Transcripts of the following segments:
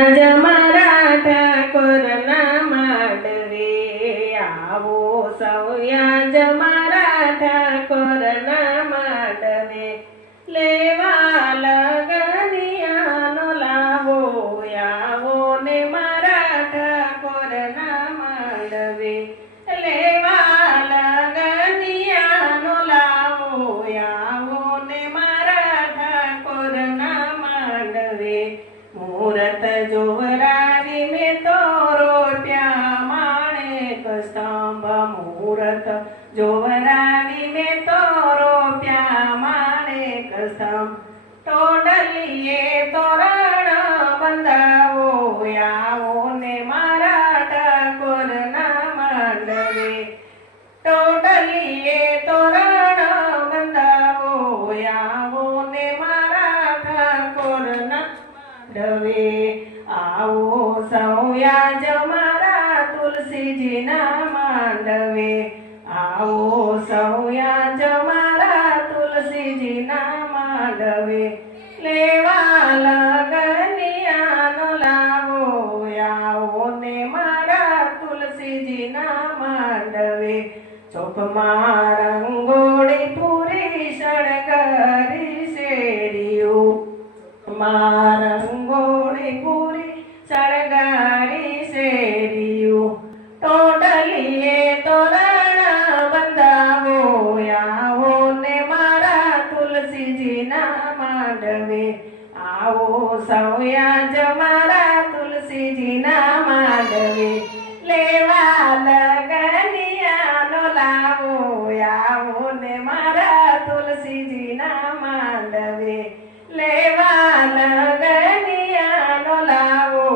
મારા ઠાકોરના માંડવે આવો સૌયાજ મારા ઠાકોરના માંડવે લેવા લગનિયાનો લાવો આવો ને મારા ઠાકોરના માંડવે લેવા લગનિયાનો લાવો આવો ને મારા ઠાકોરના માંડવે મુહૂર્ત જોવરાવી મેં તો રોટ્યા માણેક સ્તંભ મુહૂર્ત જોવરાવી મેં તો રોપ્યા માણેક સ્તંભ ટોડલીએ તોરણ બંધાવો આવો ને મારા ઠાકોરના માંડવે ટોડલીએ તોરણ બંધાવો આવો ને મારા ઠાકોરના માંડવે આવો સૌયાજ મારા તુલસીજીના માંડવે આવો સૌયાજ મારા તુલસીજીના માંડવે લેવા લગનિયાનો લાવો આવો ને મારા તુલસીજીના માંડવે ચોકમાં રંગોળી પૂરી શણગારી શેરીઓ રંગોળી પૂરી શણગારી શેરીઓ ટોડલીએ તોરણ બંધાવો આવો ને મારા તુલસીજીના માંડવે આવો સૌયાજ મારા તુલસીજીના માંડવે લેવા લગનિયાનો લાવો આવો ને મારા તુલસીજીના માંડવે લેવા લગનિયાનો લાવો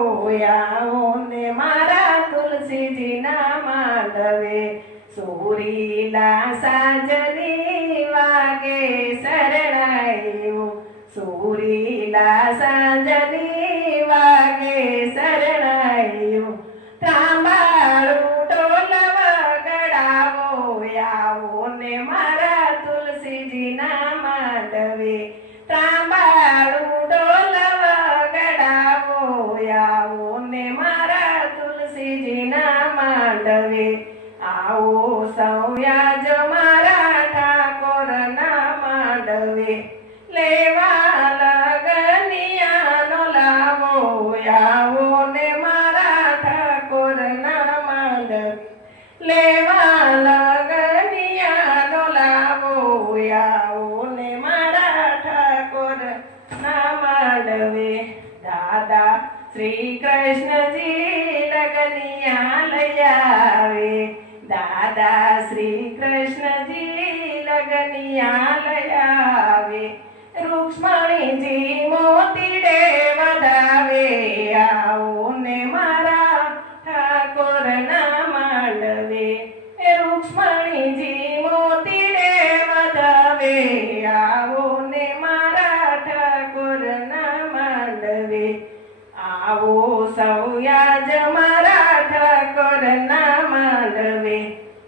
આવો ને મારા તુલસીજીના માંડવે સુરીલા સાજની વાગે શરણાઈઓ સુરીલા સાજની વાગે શરણાઈઓ ત્રાંબાળું ઢોલ વગાડાવો આવો ને મારા તુલસીજીના માંડવે ત્રાંબાળું ઢોલ વગાડાવો આવો ને મારા તુલસીજીના માંડવે આવો સૌયાજ મારા ઠાકોરના માંડવે લેવા લગનિયાનો લાવો આવો ને મારા ઠાકોરના માંડવે લેવા લગનિયાનો લાવો આવો ને મારા ઠાકોરના માંડવે દાદા શ્રી કૃષ્ણજી લગનિયા લઈ આવે દાદા શ્રી કૃષ્ણજી લગનિયા લઈ આવે રૂક્ષ્મણીજી મોતીડે વધાવે આવો ને મારા ઠાકોરના માંડવે રૂક્ષ્મણીજી મોતીડે વધાવે આવો ને મારા ઠાકોરના માંડવે આવો સૌયાજ મારા ઠાકોરના માંડવે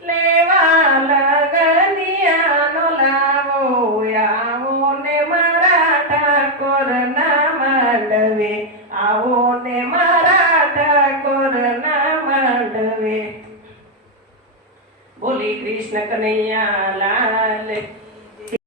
લેવા લગનિયાનો લાવો આવો ને મારા ઠાકોરના માંડવે આવો ને મારા ઠાકોરના માંડવે બોલી કૃષ્ણ કનૈયા